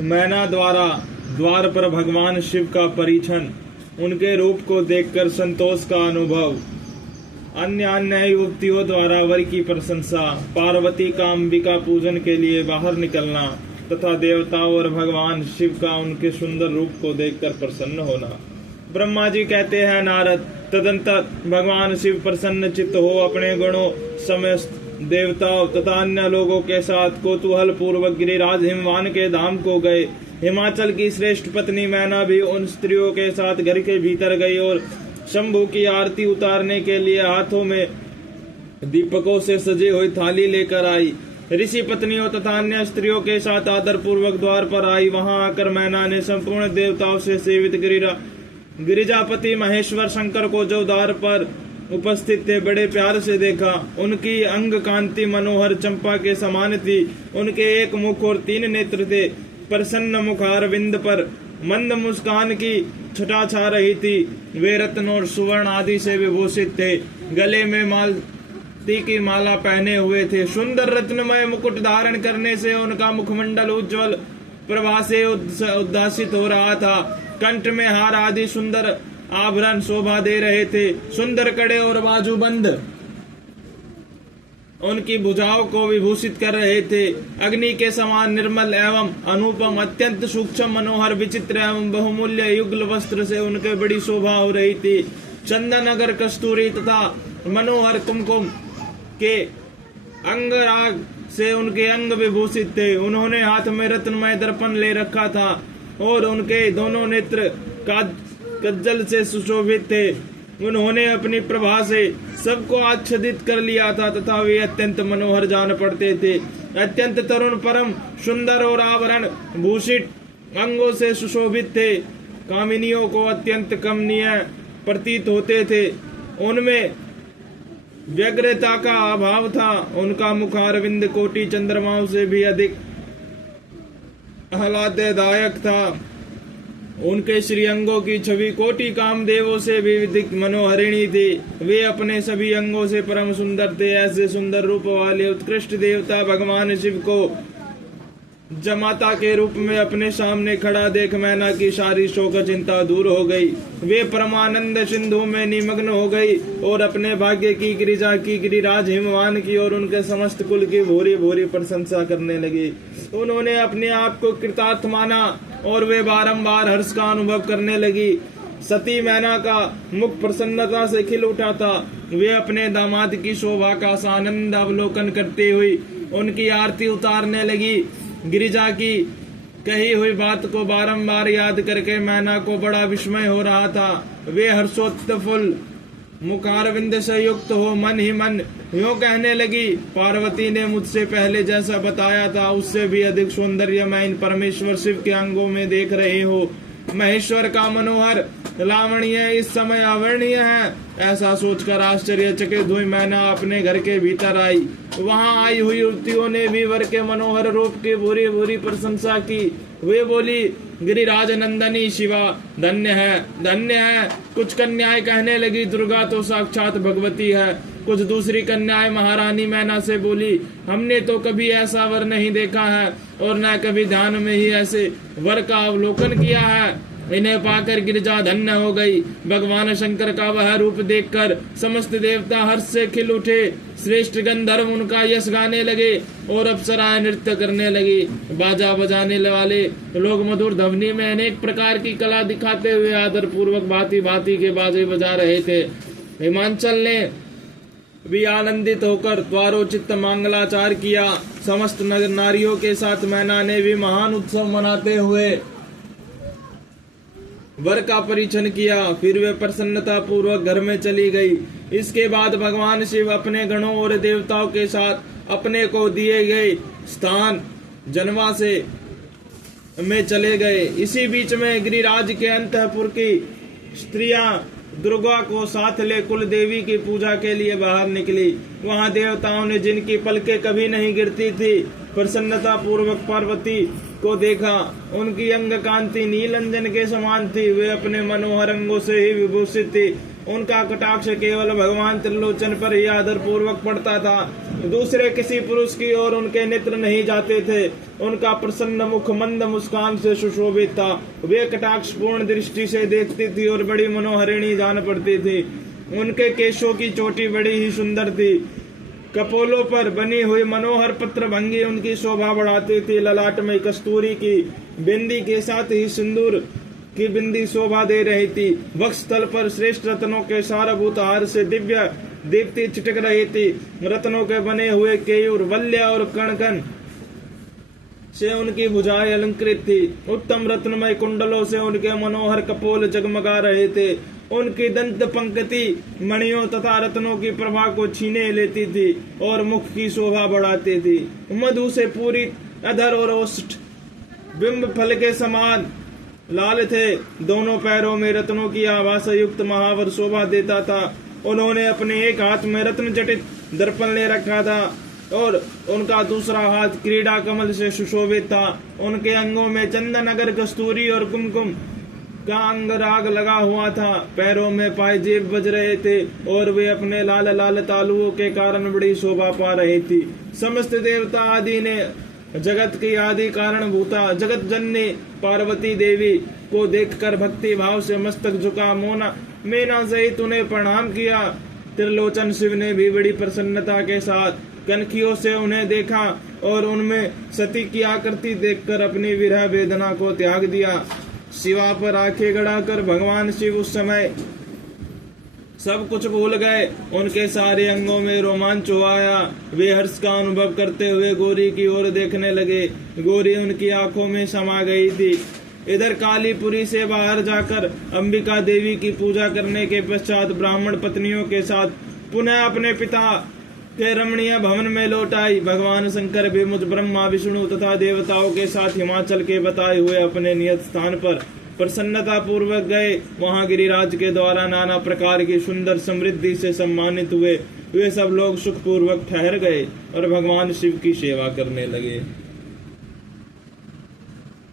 मैना द्वारा द्वार पर भगवान शिव का परीक्षण, उनके रूप को देखकर संतोष का अनुभव, अन्य अन्य युवतियों द्वारा वर की प्रशंसा, पार्वती का अंबिका पूजन के लिए बाहर निकलना तथा देवताओं और भगवान शिव का उनके सुंदर रूप को देखकर प्रसन्न होना। ब्रह्मा जी कहते हैं, नारद, तदंतर भगवान शिव प्रसन्न चित्त हो अपने गणों समस्त देवताओं तथा अन्य लोगों के साथ कौतूहल पूर्वक गिरिराज हिमवान के धाम को गए। हिमाचल की श्रेष्ठ पत्नी मैना भी उन स्त्रियों के साथ घर के भीतर गई और शंभु की आरती उतारने के लिए हाथों में दीपकों से सजी हुई थाली लेकर आई। ऋषि पत्नियों तथा अन्य स्त्रियों के साथ आदर पूर्वक द्वार पर आई। वहां आकर मैना ने संपूर्ण देवताओं से सेवित गिरिजापति महेश्वर शंकर को जो द्वार पर उपस्थित थे बड़े प्यार से देखा। उनकी अंग कांति मनोहर चंपा के समान थी। उनके एक मुख और 3 नेत्र थे। प्रसन्न मुखारविंद पर मंद मुस्कान की छटा छा रही थी। वे रत्न और सुवर्ण आदि से विभूषित थे। गले में मालती की माला पहने हुए थे। सुंदर रत्नमय मुकुट धारण करने से उनका मुखमंडल उज्ज्वल प्रभा से उद्भासित हो रहा था। कंठ में हार आदि सुंदर आभरण शोभा दे रहे थे। सुंदर कड़े और बाजूबंद उनकी भुजाओं को विभूषित कर रहे थे। अग्नि के समान निर्मल एवं अनुपम अत्यंत सूक्ष्म मनोहर विचित्र एवं बहुमूल्य युगल वस्त्र से उनके बड़ी शोभा हो रही थी। चंदन अगर कस्तूरी तथा मनोहर कुमकुम के अंगराग से उनके अंग विभूषित थे। उन्होंने हाथ में रत्नमय दर्पण ले रखा था और उनके दोनों नेत्र कज्जल से सुशोभित थे। उन्होंने अपनी प्रभा से सबको आच्छादित कर लिया था तथा वे अत्यंत मनोहर जान पड़ते थे। अत्यंत तरुण परम सुंदर और आभरण भूषित अंगों से सुशोभित थे। कामिनियों को अत्यंत कमनीय प्रतीत होते थे। उनमें व्यग्रता का अभाव था। उनका मुखारविंद कोटि चंद्रमाओं से भी अधिक आह्लाददायक था। उनके श्रीअंगों की छवि कोटि कामदेवों से भी अधिक मनोहरिणी थी। वे अपने सभी अंगों से परम सुंदर थे। ऐसे सुंदर रूप वाले उत्कृष्ट देवता भगवान शिव को जमाता के रूप में अपने सामने खड़ा देख मैना की सारी शोक चिंता दूर हो गई। वे परमानंद सिंधु में निमग्न हो गई और अपने भाग्य की गिरिजा की, गिरिराज हिमवान की और उनके समस्त कुल की भूरी भूरी प्रशंसा करने लगी। उन्होंने अपने आप को कृतार्थ माना और वे बारंबार हर्ष का अनुभव करने लगी। सती मैना का मुख प्रसन्नता से खिल उठा था। वे अपने दामाद की शोभा का सानंद अवलोकन करते हुए उनकी आरती उतारने लगी। गिरिजा की कही हुई बात को बारंबार याद करके मैना को बड़ा विस्मय हो रहा था। वे हर्षोत्फुल्ल मुखारविंद से युक्त हो मन ही मन यूं कहने लगी, पार्वती ने मुझसे पहले जैसा बताया था उससे भी अधिक सौंदर्य मैं इन परमेश्वर शिव के अंगों में देख रही हूँ। महेश्वर का मनोहर लावण्य इस समय अवर्णीय है। ऐसा सोचकर आश्चर्यचकित हुई मैना अपने घर के भीतर आई। वहां आई हुई युवतियों ने भी वर के मनोहर रूप की भूरी भूरी प्रशंसा की। वे बोली, गिरिराज नंदनी शिवा धन्य है, धन्य है। कुछ कन्याएं कहने लगी, दुर्गा तो साक्षात भगवती है। कुछ दूसरी कन्याएं महारानी मैना से बोली, हमने तो कभी ऐसा वर नहीं देखा है और न कभी ध्यान में ही ऐसे वर का अवलोकन किया है। इन्हें पाकर गिरिजा धन्य हो गई। भगवान शंकर का वह रूप देखकर समस्त देवता हर्ष से खिल उठे। श्रेष्ठ गंधर्व उनका यश गाने लगे और अप्सराएं नृत्य करने लगी। बाजा बजाने वाले लोग मधुर ध्वनि में अनेक प्रकार की कला दिखाते हुए आदर पूर्वक भांति भांति के बाजे बजा रहे थे। हिमाचल ने भी आनंदित होकर द्वारोचित मंगलाचार किया। समस्त नगर नारियों के साथ मैना ने भी महान उत्सव मनाते हुए वर का परीक्षण किया। फिर वे प्रसन्नता पूर्वक घर में चली गई। इसके बाद भगवान शिव अपने गणों और देवताओं के साथ अपने को दिए गए स्थान जनवासे में चले गए। इसी बीच में गिरिराज के अंतःपुर की स्त्रियां दुर्गा को साथ ले कुल देवी की पूजा के लिए बाहर निकली। वहां देवताओं ने जिनकी पलकें कभी नहीं गिरती थी प्रसन्नता पूर्वक पार्वती को देखा। उनकी अंग कांति नील अंजन के समान थी। वे अपने मनोहर अंगों से ही विभूषित थी उनका कटाक्ष केवल भगवान त्रिलोचन पर ही आदर पूर्वक पड़ता था। दूसरे किसी पुरुष की ओर उनके नेत्र नहीं जाते थे। उनका प्रसन्न मुख मंद मुस्कान से सुशोभित था। वे कटाक्ष पूर्ण दृष्टि से देखती थी और बड़ी मनोहरिणी जान पड़ती थी। उनके केशों की चोटी बड़ी ही सुंदर थी। कपोलों पर बनी हुई मनोहर पत्र भंगी उनकी शोभा बढ़ाती थी। ललाट में कस्तूरी की बिंदी के साथ ही सिंदूर की बिंदी शोभा दे रही थी। वक्षस्थल पर श्रेष्ठ रत्नों के सारभूत हार से दिव्य दीप्ति छिटक रही थी। रत्नों के बने हुए केयूर, वल्य और कणकन से उनकी भुजाएं अलंकृत थी। उत्तम रत्नमय कुंडलों से उनके मनोहर कपोल जगमगा रहे थे। उनकी दंत पंक्ति मणियों तथा रत्नों की प्रभा को छीने लेती थी और मुख की शोभा बढ़ाती थी। मधु से पूरी अधर और ओष्ठ बिंब फल के समान लाल थे। दोनों पैरों में रत्नों की आभा से युक्त महावर शोभा देता था। उन्होंने अपने एक हाथ में रत्न जटित दर्पण ले रखा था और उनका दूसरा हाथ क्रीड़ा कमल से सुशोभित था। उनके अंगों में चंदन, अगर, कस्तूरी और कुमकुम का अंगराग लगा हुआ था। पैरों में पायजेब बज रहे थे और वे अपने लाल लाल तालुओं के कारण बड़ी शोभा पा रही थी। समस्त देवता आदि ने जगत की आदि कारण भूता जगत जननी पार्वती देवी को देखकर भक्ति भाव से मस्तक झुका मेना सहित उन्हें प्रणाम किया। त्रिलोचन शिव ने भी बड़ी प्रसन्नता के साथ कनखियों से उन्हें देखा और उनमें सती की आकृति देखकर अपनी विरह वेदना को त्याग दिया। शिवा पर आंखें गड़ाकर भगवान शिव उस समय सब कुछ भूल गए। उनके सारे अंगों में रोमांच हो आया। वे हर्ष का अनुभव करते हुए गौरी की ओर देखने लगे। गौरी उनकी आंखों में समा गई थी। इधर कालीपुरी से बाहर जाकर अंबिका देवी की पूजा करने के पश्चात ब्राह्मण पत्नियों के साथ पुनः अपने पिता के रमणीय भवन में लौट आई। भगवान शंकर भी मुझ ब्रह्मा, विष्णु तथा देवताओं के साथ हिमाचल के बताए हुए अपने नियत स्थान पर प्रसन्नता पूर्वक गए। वहां गिरिराज के द्वारा नाना प्रकार की सुंदर समृद्धि से सम्मानित हुए। वे सब लोग सुखपूर्वक ठहर गए और भगवान शिव की सेवा करने लगे।